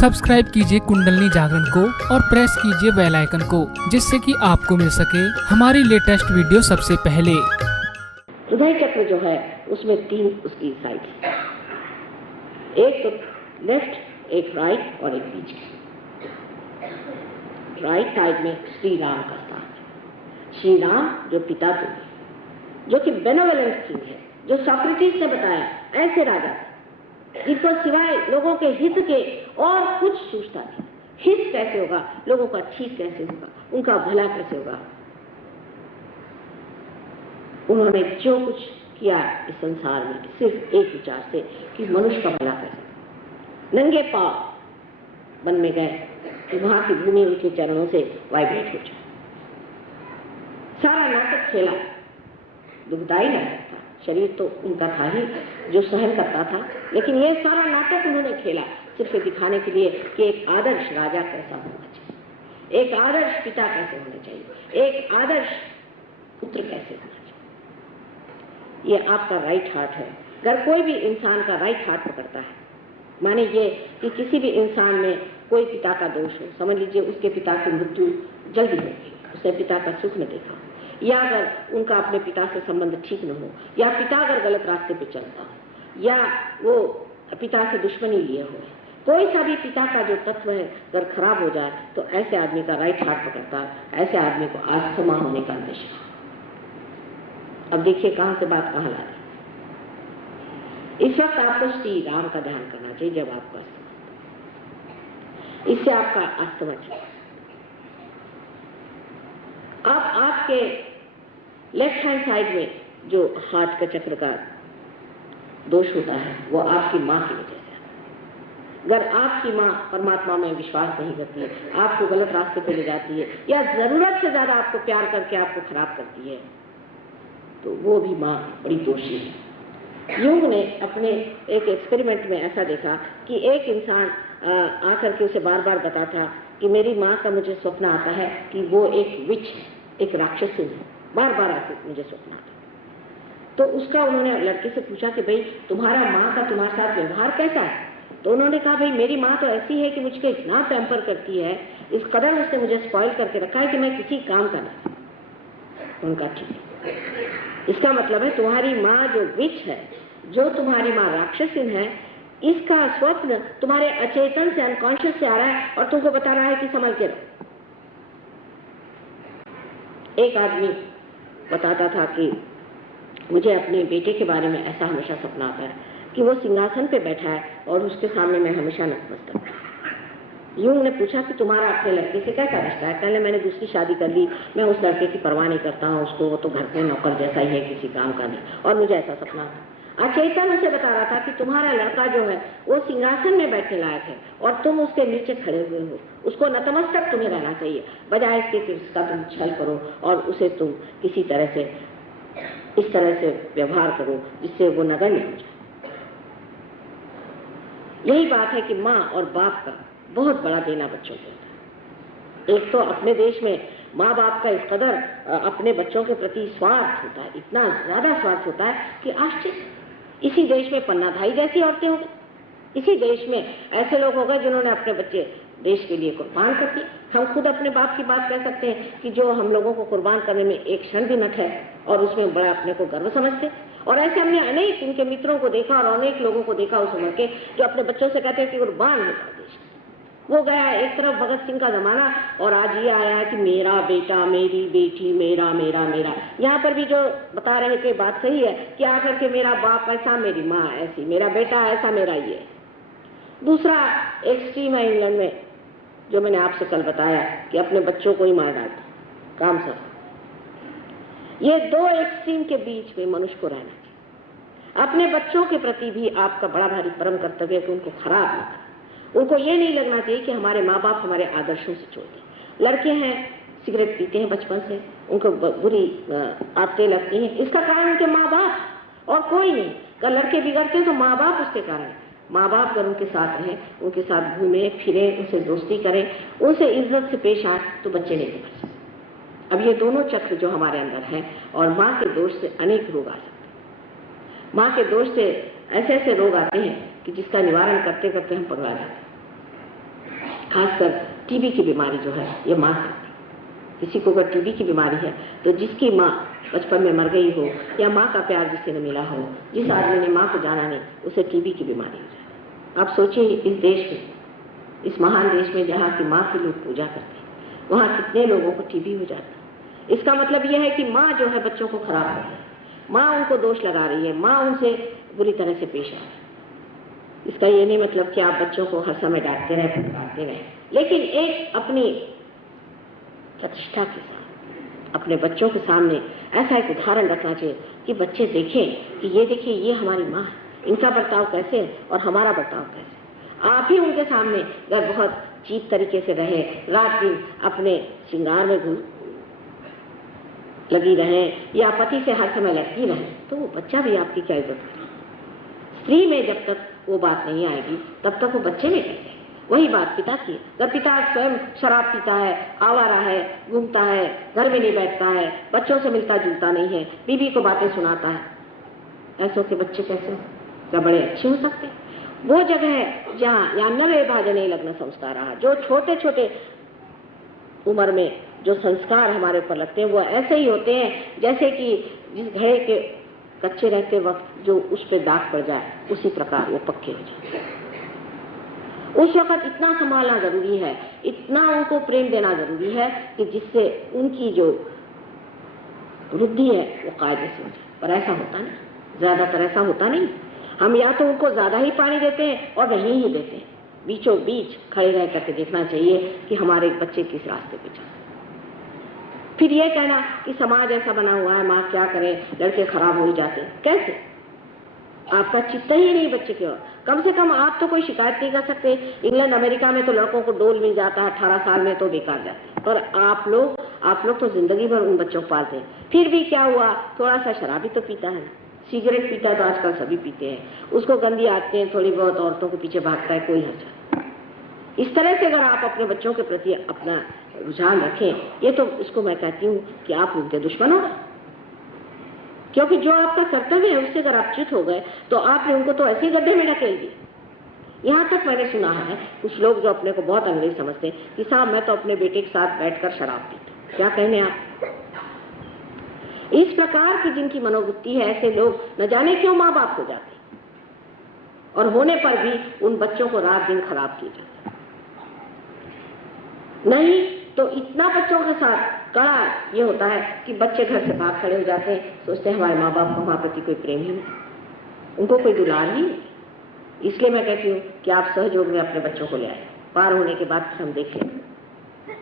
Subscribe कीजिए कुंडलनी जागरण को और प्रेस कीजिए बेल आइकन को, जिससे कि आपको मिल सके हमारी लेटेस्ट वीडियो सबसे पहले। हृदय चक्र जो है उसमें 3 उसकी साइड है, एक तो लेफ्ट, एक राइट और एक बीच की। राइट साइड में श्री राम का स्थान है। श्री राम जो पिता तुल्य, जो कि बेनेवोलेंट किंग है, जो सॉक्रेटिस ने बताया ऐसे राजा जिनको सिवाय लोगों के हित के और कुछ सोचता नहीं। हित कैसे होगा, लोगों का ठीक कैसे होगा, उनका भला कैसे होगा। उन्होंने जो कुछ किया इस संसार में सिर्फ एक विचार से कि मनुष्य का भला कैसे। नंगे पांव वन में गए कि वहां की भूमि उनके चरणों से वाइब्रेट हो जाए। सारा नाटक खेला, दुखदाई नाटक था। शरीर तो उनका था ही जो सहन करता था, लेकिन ये सारा नाटक उन्होंने खेला सिर्फ दिखाने के लिए कि एक आदर्श राजा कैसा होना चाहिए, एक आदर्श पिता कैसे होना चाहिए, एक आदर्श पुत्र कैसे होना चाहिए। ये आपका राइट हार्ट है। अगर कोई भी इंसान का राइट हार्ट पकड़ता है, माने ये कि किसी भी इंसान में कोई पिता का दोष हो, समझ लीजिए उसके पिता की मृत्यु जल्दी होगी, उसने पिता का सुख न देखा, या अगर उनका अपने पिता से संबंध ठीक न हो, या पिता अगर गलत रास्ते पे चलता हो, या वो पिता से दुश्मनी लिए हो, कोई सा भी पिता का जो तत्व है अगर खराब हो जाए तो ऐसे आदमी का राइट हार्ट पकड़ता है, ऐसे आदमी को अस्थमा होने का अंदेशा। अब देखिए कहां से बात कहां ला रही। इस वक्त आपको श्री राम का ध्यान करना चाहिए जब आपको अस्थमा, इससे आपका अस्थमा ठीक। अब आपके लेफ्ट हैंड साइड में जो हार्ट का चक्र का दोष होता है वो आपकी माँ की वजह से। अगर आपकी माँ परमात्मा में विश्वास नहीं करती है, आपको गलत रास्ते पे ले जाती है, या जरूरत से ज्यादा आपको प्यार करके आपको खराब करती है, तो वो भी माँ बड़ी दोषी है। यूंग ने अपने एक एक्सपेरिमेंट में ऐसा देखा कि एक इंसान आकर के उसे बार बार बताता कि मेरी माँ का मुझे स्वप्न आता है कि वो एक विच है, एक राक्षसी है, बार बार आके मुझे स्वप्न आता। तो उसका उन्होंने लड़के से पूछा कि भाई तुम्हारा माँ का तुम्हारे साथ व्यवहार कैसा है। तो उन्होंने कहा भाई मेरी माँ तो ऐसी है कि मुझको इतना पैम्पर करती है, इस कदर उसने मुझे स्पॉइल करके रखा है कि मैं किसी काम का नहीं। उनका ठीक है, इसका मतलब है तुम्हारी माँ जो विच है, जो तुम्हारी माँ राक्षसिन है, इसका स्वप्न तुम्हारे अचेतन से, अनकॉन्शियस से आ रहा है और तुमको बता रहा है कि संभल के रहो। एक आदमी बताता था कि मुझे अपने बेटे के बारे में ऐसा हमेशा सपना आता है कि वो सिंहासन पे बैठा है और उसके सामने मैं हमेशा नतमस्तक हूं। यूं ने पूछा कि तुम्हारा अपने लड़के से कैसा रिश्ता है। कहने मैंने दूसरी शादी कर ली, मैं उस लड़के की परवाह नहीं करता हूँ, उसको वो तो घर पे नौकर जैसा ही है, किसी काम का नहीं, और मुझे ऐसा सपना आता। अचेतन उसे बता रहा था कि तुम्हारा लड़का जो है वो सिंहासन में बैठने लायक है और तुम उसके नीचे खड़े हुए हो, उसको नतमस्तक तुम्हें रहना चाहिए, बजाय इसके कि उसका तुम छल करो और उसे तुम किसी तरह से इस तरह से व्यवहार करो जिससे वो नगण्य हो जाए। यही बात है कि माँ और बाप का बहुत बड़ा देना बच्चों को होता है। एक तो अपने देश में माँ बाप का इस कदर अपने बच्चों के प्रति स्वार्थ होता है, इतना ज्यादा स्वार्थ होता है कि आश्चर्य। इसी देश में पन्नाधाई जैसी औरतें हो गई, इसी देश में ऐसे लोग हो गए जिन्होंने अपने बच्चे देश के लिए कुर्बान कर दिए। हम खुद अपने बाप की बात कह सकते हैं कि जो हम लोगों को कुर्बान करने में एक क्षण भी न ठहरे और उसमें बड़ा अपने को गर्व समझते। और ऐसे हमने अनेक उनके मित्रों को देखा और अनेक लोगों को देखा उस उम्र के, जो अपने बच्चों से कहते हैं कि कुर्बान होगा देश। वो गया एक तरफ भगत सिंह का जमाना, और आज ये आया है कि मेरा बेटा, मेरी बेटी, मेरा मेरा मेरा। यहाँ पर भी जो बता रहे थे बात सही है कि आकर के मेरा बाप ऐसा, मेरी माँ ऐसी, मेरा बेटा ऐसा, मेरा ये। दूसरा एक्सट्रीम है इंग्लैंड में, जो मैंने आपसे कल बताया कि अपने बच्चों को ही मार डालता, काम सब। ये दो एक्सट्रीम के बीच में मनुष्य को रहना चाहिए। अपने बच्चों के प्रति भी आपका बड़ा भारी परम कर्तव्य है कि उनको खराब ना करें। उनको ये नहीं लगना चाहिए कि हमारे माँ बाप हमारे आदर्शों से छोड़ दें। लड़के हैं सिगरेट पीते हैं बचपन से, उनको बुरी आदतें लगती हैं, इसका कारण उनके माँ बाप और कोई नहीं। अगर लड़के बिगड़ते हैं तो माँ बाप उसके कारण। माँ बाप अगर उनके साथ रहें, उनके साथ घूमें फिरें, उनसे दोस्ती करें, उनसे इज्जत से पेश आए, तो बच्चे नहीं बिगड़ सकते। अब ये दोनों चक्र जो हमारे अंदर हैं, और माँ के दोष से अनेक रोग आ सकते हैं। माँ के दोष से ऐसे ऐसे रोग आते हैं कि जिसका निवारण करते करते हम पगला जाते हैं। खासकर टीबी की बीमारी जो है ये माँ से, किसी को अगर टीबी की बीमारी है तो जिसकी माँ बचपन में मर गई हो या माँ का प्यार जिससे न मिला हो, जिस आदमी ने माँ को जाना नहीं, उसे टीबी की बीमारी हो जाए। आप सोचिए इस देश में, इस महान देश में जहाँ की माँ की लोग पूजा करते हैं, वहाँ कितने लोगों को टीबी हो जाती है। इसका मतलब यह है कि माँ जो है बच्चों को खराब कर रही है, माँ उनको दोष लगा रही है, माँ उनसे बुरी तरह से पेश आ रही है। इसका ये नहीं मतलब कि आप बच्चों को हर समय डांटते रहे, फटकारते रहे, लेकिन एक अपनी प्रतिष्ठा के साथ अपने बच्चों के सामने ऐसा एक उदाहरण रखना चाहिए कि बच्चे देखें कि ये देखिए ये हमारी माँ है, इनका बर्ताव कैसे है और हमारा बर्ताव कैसे है। आप ही उनके सामने अगर बहुत चीप तरीके से रहे, रात दिन अपने श्रृंगार में लगी रहें या पति से हर समय लड़ती रहें, तो वो बच्चा भी आपकी क्या इज्जत करेगा। स्त्री में जब तक वो बात नहीं आएगी तब तक वो बच्चे में कैसे। वही बात पिता की है। अगर पिता स्वयं शराब पीता है, आवारा है, घूमता है, घर में नहीं बैठता है, बच्चों से मिलता जुलता नहीं है, बीवी को बातें सुनाता है, ऐसों के बच्चे कैसे क्या बड़े अच्छे हो सकते हैं। वो जगह है जहाँ या नवे भाजने लग्न संस्कार रहा, जो छोटे छोटे उम्र में जो संस्कार हमारे ऊपर लगते हैं वो ऐसे ही होते हैं जैसे कि जिस घड़े के कच्चे रहते वक्त जो उस पर दाग पड़ जाए उसी प्रकार वो पक्के हो जाए। उस वक्त इतना संभालना जरूरी है, इतना उनको प्रेम देना जरूरी है कि जिससे उनकी जो वृद्धि है वो कायदे से हो जाए। पर ऐसा होता नहीं, ज्यादातर ऐसा होता नहीं। हम या तो उनको ज्यादा ही पानी देते हैं और नहीं ही देते हैं। बीचों बीच खड़े रह करके देखना चाहिए कि हमारे बच्चे किस रास्ते पे चलते। फिर ये कहना कि समाज ऐसा बना हुआ है, माँ क्या करे, लड़के खराब हो ही जाते, कैसे? आपका चित्त ही नहीं बच्चे की ओर। कम से कम आप तो कोई शिकायत नहीं कर सकते। इंग्लैंड अमेरिका में तो लड़कों को डोल मिल जाता है 18 साल में तो बेकार जाते हैं, पर आप लोग तो जिंदगी भर उन बच्चों को पालते हैं। फिर भी क्या हुआ, थोड़ा सा शराबी तो पीता है, सिगरेट पीता तो आजकल सभी पीते हैं, उसको गंदी आदतें थोड़ी बहुत औरतों के पीछे भागता है, कोई हर्जा। इस तरह से अगर आप अपने बच्चों के प्रति अपना रुझान रखें, ये तो इसको मैं कहती हूँ कि आप उनके दुश्मन हो गए, क्योंकि जो आपका कर्तव्य है उससे अगर आप च्युत हो गए तो आपने उनको तो ऐसे गड्ढे में ढकेल दिया। यहाँ तक मैंने सुना है कुछ लोग जो अपने को बहुत अंग्रेज समझते हैं कि साहब मैं तो अपने बेटे के साथ बैठकर शराब पीता। क्या कहने आप? इस प्रकार की जिनकी मनोवृत्ति है, ऐसे लोग न जाने क्यों माँ बाप हो जाते हैं और होने पर भी उन बच्चों को रात दिन खराब किए जाते हैं। नहीं तो इतना बच्चों के साथ कड़ा ये होता है कि बच्चे घर से भाग खड़े हो जाते हैं, सोचते हैं हमारे माँ बाप को हमारे प्रति कोई प्रेम ही नहीं, उनको कोई दुलार ही नहीं। इसलिए मैं कहती हूँ कि आप सहयोग में अपने बच्चों को ले आए, पार होने के बाद हम देख लेंगे,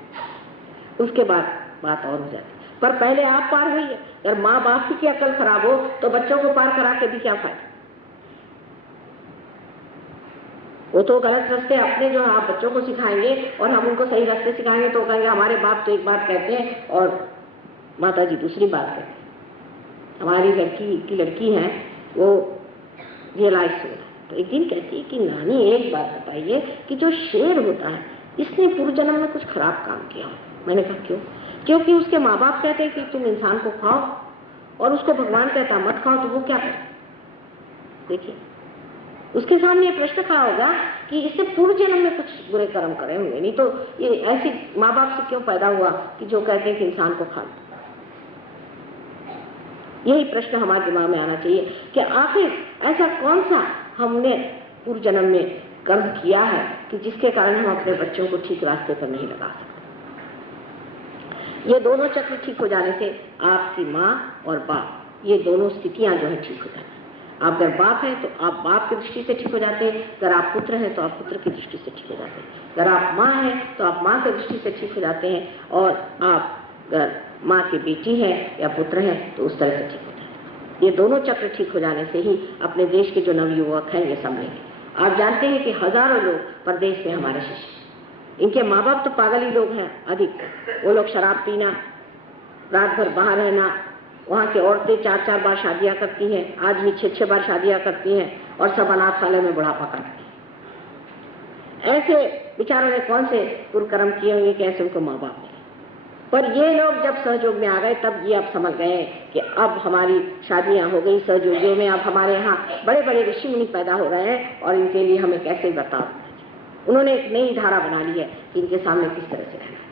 उसके बाद बात और हो जाती है। पर पहले आप पार होइए। अगर माँ बाप की अकल खराब हो तो बच्चों को पार करा के भी क्या फायदा। वो तो गलत रास्ते अपने जो आप बच्चों को सिखाएंगे और हम उनको सही रास्ते सिखाएंगे तो कहेंगे हमारे बाप तो एक बात कहते हैं और माता जी दूसरी बात कहते हैं। हमारी लड़की है वो रियलाइज हो रहा है तो एक दिन कहती है कि नानी एक बात बताइए कि जो शेर होता है इसने पूर्व जन्म में कुछ खराब काम किया हो। मैंने कहा क्यों? क्योंकि उसके माँ बाप कहते हैं कि तुम इंसान को खाओ और उसको भगवान कहता मत खाओ, तो वो क्या करे? देखिए उसके सामने ये प्रश्न खड़ा होगा कि इससे पूर्व जन्म में कुछ बुरे कर्म करे होंगे, नहीं तो ये ऐसी माँ बाप से क्यों पैदा हुआ कि जो कहते हैं कि इंसान को खा लो। यही प्रश्न हमारे दिमाग में आना चाहिए कि आखिर ऐसा कौन सा हमने पूर्व जन्म में कर्म किया है कि जिसके कारण हम अपने बच्चों को ठीक रास्ते पर नहीं लगा सकते। ये दोनों चक्र ठीक हो जाने से आपकी माँ और बाप, ये दोनों स्थितियां जो है ठीक हो जाती। आप अगर बाप हैं तो आप बाप की दृष्टि से ठीक हो जाते हैं, अगर आप पुत्र हैं तो आप पुत्र की दृष्टि से ठीक हो जाते हैं, अगर आप माँ हैं तो आप माँ की दृष्टि से ठीक हो जाते हैं, और आप अगर माँ की बेटी है या पुत्र है तो उस तरह से ठीक हो जाते हैं। ये दोनों चक्र ठीक हो जाने से ही अपने देश के जो नवयुवक हैं ये संभलेंगे। आप जानते हैं कि हजारों लोग परदेश में हमारे शिष्य, इनके माँ बाप तो पागल ही लोग हैं अधिक। वो लोग शराब पीना, रात भर बाहर रहना, वहाँ की औरतें 4-4 बार शादियाँ करती हैं, आदमी 6-6 बार शादियाँ करती हैं और सब अनाथालय में बुढ़ापा करते हैं। ऐसे बेचारों ने कौन से पूर्व कर्म किए होंगे कि ऐसे उनको माँ बाप मिले। पर ये लोग जब सहयोग में आ गए तब ये अब समझ गए कि अब हमारी शादियाँ हो गई सहयोगियों में, अब हमारे यहाँ बड़े बड़े ऋषि मुनि पैदा हो रहे हैं और इनके लिए हमें कैसे बर्ताव करना चाहिए। उन्होंने एक नई धारा बना ली है कि इनके सामने किस तरह से रहना है।